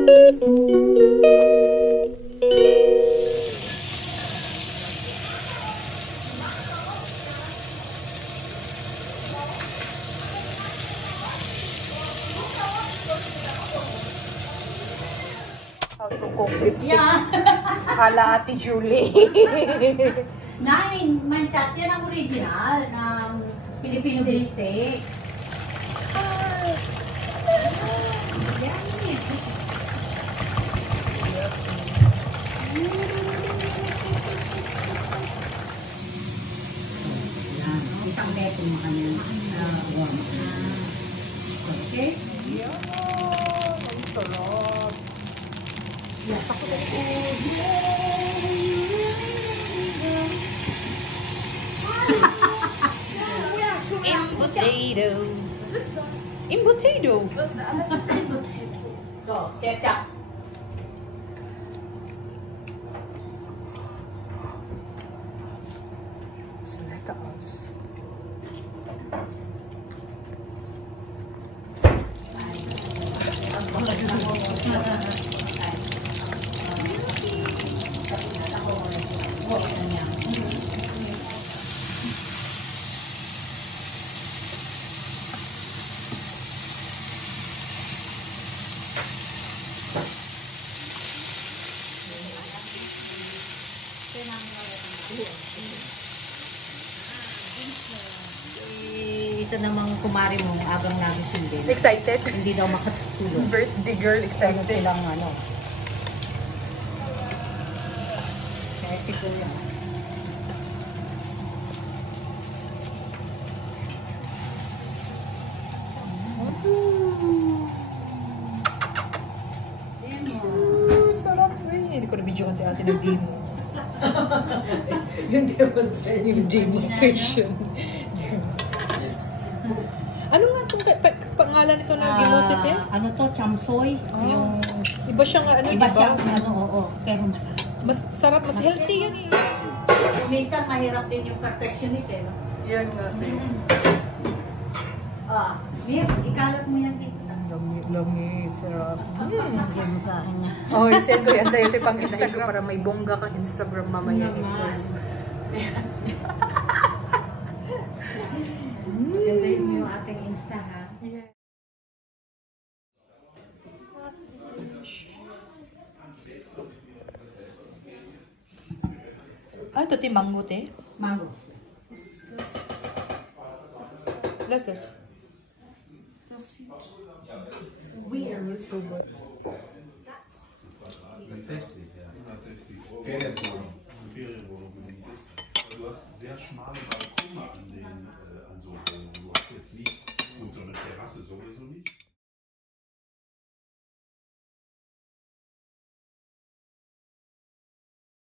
How to cook lipstick. Yeah. Hala Ate Julie. 9 mansat yan ang original ng Filipino lipstick. Isang beto mo kami. Okay? Yan. Ang sarap. Embutido. Embutido. So, ketchup. So let us. Ito namang kumari mo abang nagising din. Excited? Hindi daw makatulog. Birthday girl excited. Silang ano. Kasi ko yan. Sarap rin. Hindi ko na-videoan si ate ng demo. Yung demonstration. Ano nga itong pangalan nito na gimosit eh? Ano to? Chamsoy? Yung Iba siya nga ano, iba diba? siya. Ano, oo. Pero masarap. Mas sarap, mas healthy yan eh. Minsan mahirap din yung perfectionist eh. No? Yan nga. Mir, ikalat mo yan dito sa Langi, sarap. Lagyan mo sa akin nga. Oh, i-send ko yan sa'yo. Ito pang Instagram para may bongga kang Instagram mamaya i-post. Gandahin mo yung ating Insta ha. Ah, ito mango te? Mango. Lasas. Weird. Let's go back.